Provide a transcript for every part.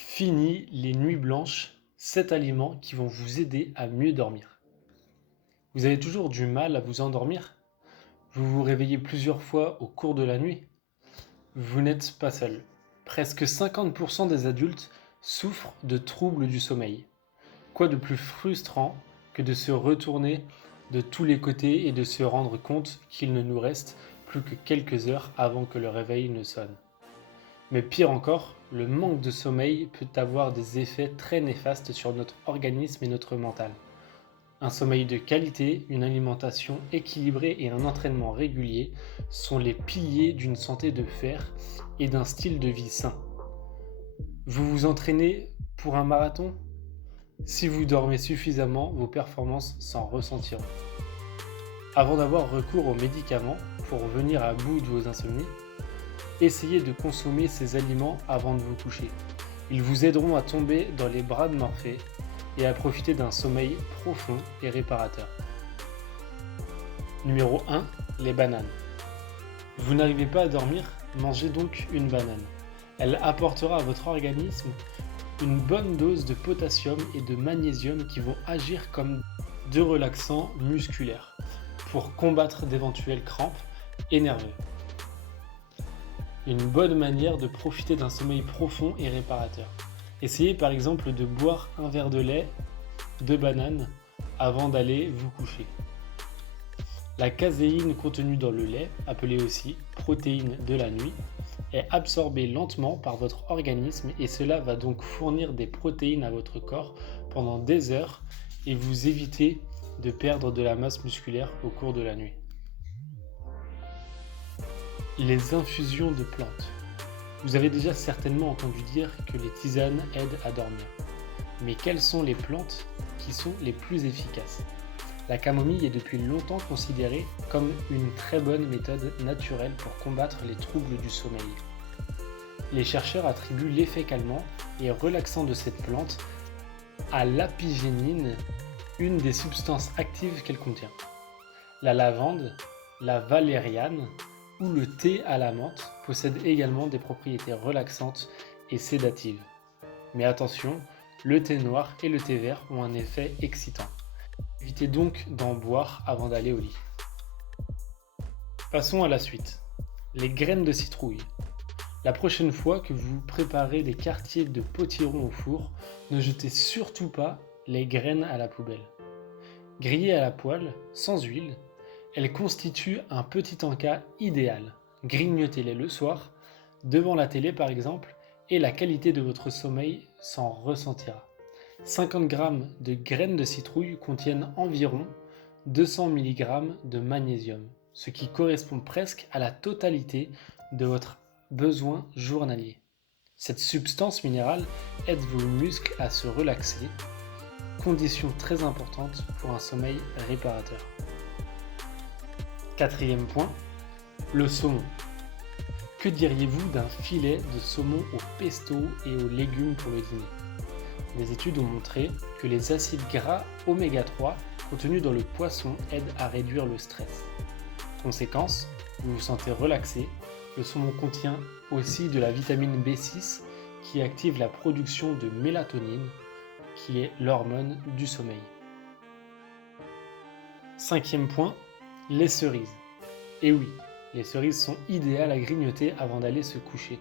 Fini les nuits blanches, 7 aliments qui vont vous aider à mieux dormir. Vous avez toujours du mal à vous endormir? Vous vous réveillez plusieurs fois au cours de la nuit? Vous n'êtes pas seul. Presque 50% des adultes souffrent de troubles du sommeil. Quoi de plus frustrant que de se retourner de tous les côtés et de se rendre compte qu'il ne nous reste plus que quelques heures avant que le réveil ne sonne. Mais pire encore, le manque de sommeil peut avoir des effets très néfastes sur notre organisme et notre mental. Un sommeil de qualité, une alimentation équilibrée et un entraînement régulier sont les piliers d'une santé de fer et d'un style de vie sain. Vous vous entraînez pour un marathon? Si vous dormez suffisamment, vos performances s'en ressentiront. Avant d'avoir recours aux médicaments pour venir à bout de vos insomnies, essayez de consommer ces aliments avant de vous coucher. Ils vous aideront à tomber dans les bras de Morphée et à profiter d'un sommeil profond et réparateur. Numéro 1. Les bananes. Vous n'arrivez pas à dormir? Mangez donc une banane. Elle apportera à votre organisme une bonne dose de potassium et de magnésium qui vont agir comme deux relaxants musculaires pour combattre d'éventuelles crampes et nerveux. Une bonne manière de profiter d'un sommeil profond et réparateur. Essayez par exemple de boire un verre de lait, de banane, avant d'aller vous coucher. La caséine contenue dans le lait, appelée aussi protéine de la nuit, est absorbée lentement par votre organisme et cela va donc fournir des protéines à votre corps pendant des heures et vous éviter de perdre de la masse musculaire au cours de la nuit. Les infusions de plantes. Vous avez déjà certainement entendu dire que les tisanes aident à dormir. Mais quelles sont les plantes qui sont les plus efficaces? La camomille est depuis longtemps considérée comme une très bonne méthode naturelle pour combattre les troubles du sommeil. Les chercheurs attribuent l'effet calmant et relaxant de cette plante à l'apigénine, une des substances actives qu'elle contient. La lavande, la valériane ou le thé à la menthe possèdent également des propriétés relaxantes et sédatives. Mais attention, le thé noir et le thé vert ont un effet excitant. Évitez donc d'en boire avant d'aller au lit. Passons à la suite. Les graines de citrouille. La prochaine fois que vous préparez des quartiers de potiron au four, ne jetez surtout pas les graines à la poubelle. Grillées à la poêle, sans huile, elles constituent un petit encas idéal. Grignotez-les le soir, devant la télé par exemple, et la qualité de votre sommeil s'en ressentira. 50 g de graines de citrouille contiennent environ 200 mg de magnésium, ce qui correspond presque à la totalité de votre besoin journalier. Cette substance minérale aide vos muscles à se relaxer, condition très importante pour un sommeil réparateur. Quatrième point, le saumon. Que diriez-vous d'un filet de saumon au pesto et aux légumes pour le dîner? Des études ont montré que les acides gras oméga 3 contenus dans le poisson aident à réduire le stress. Conséquence, vous vous sentez relaxé. Le saumon contient aussi de la vitamine B6 qui active la production de mélatonine, qui est l'hormone du sommeil. Cinquième point, les cerises. Et oui, les cerises sont idéales à grignoter avant d'aller se coucher.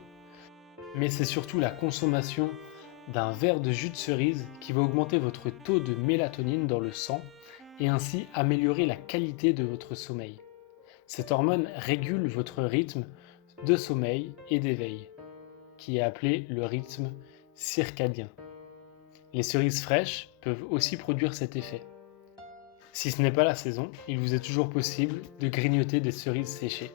Mais c'est surtout la consommation d'un verre de jus de cerise qui va augmenter votre taux de mélatonine dans le sang et ainsi améliorer la qualité de votre sommeil. Cette hormone régule votre rythme de sommeil et d'éveil, qui est appelé le rythme circadien. Les cerises fraîches peuvent aussi produire cet effet. Si ce n'est pas la saison, il vous est toujours possible de grignoter des cerises séchées.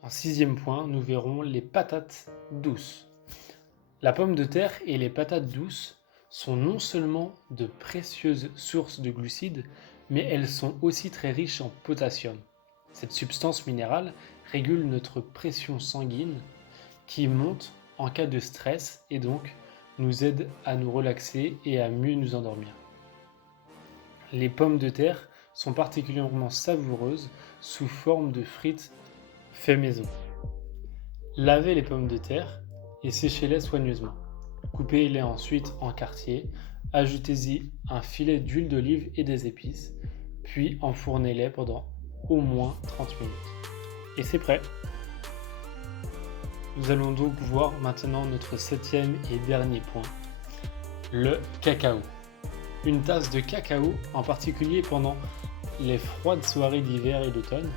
En sixième point, nous verrons les patates douces. La pomme de terre et les patates douces sont non seulement de précieuses sources de glucides, mais elles sont aussi très riches en potassium. Cette substance minérale régule notre pression sanguine qui monte en cas de stress et donc nous aide à nous relaxer et à mieux nous endormir. Les pommes de terre sont particulièrement savoureuses sous forme de frites fait maison. Lavez les pommes de terre et séchez-les soigneusement. Coupez-les ensuite en quartiers, ajoutez-y un filet d'huile d'olive et des épices, puis enfournez-les pendant au moins 30 minutes. Et c'est prêt! Nous allons donc voir maintenant notre 7e et dernier point, le cacao. Une tasse de cacao, en particulier pendant les froides soirées d'hiver et d'automne,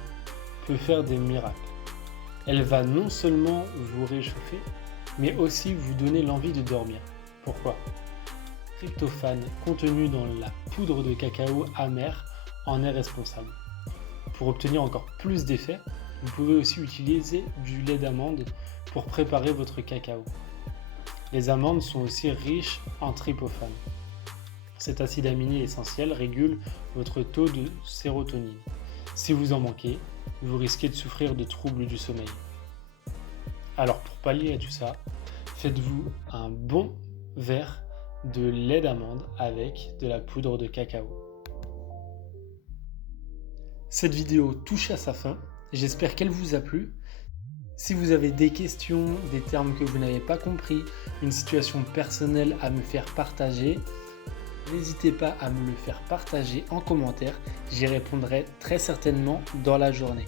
peut faire des miracles. Elle va non seulement vous réchauffer, mais aussi vous donner l'envie de dormir. Pourquoi? Le tryptophane contenu dans la poudre de cacao amère en est responsable. Pour obtenir encore plus d'effet, vous pouvez aussi utiliser du lait d'amande pour préparer votre cacao. Les amandes sont aussi riches en tryptophane. Cet acide aminé essentiel régule votre taux de sérotonine. Si vous en manquez, vous risquez de souffrir de troubles du sommeil. Alors pour pallier à tout ça, faites-vous un bon verre de lait d'amande avec de la poudre de cacao. Cette vidéo touche à sa fin, j'espère qu'elle vous a plu. Si vous avez des questions, des termes que vous n'avez pas compris, une situation personnelle à me faire partager, n'hésitez pas à me le faire partager en commentaire, j'y répondrai très certainement dans la journée.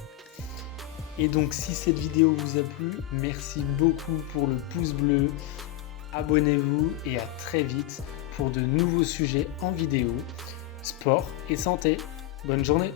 Et donc si cette vidéo vous a plu, merci beaucoup pour le pouce bleu, abonnez-vous et à très vite pour de nouveaux sujets en vidéo, sport et santé. Bonne journée!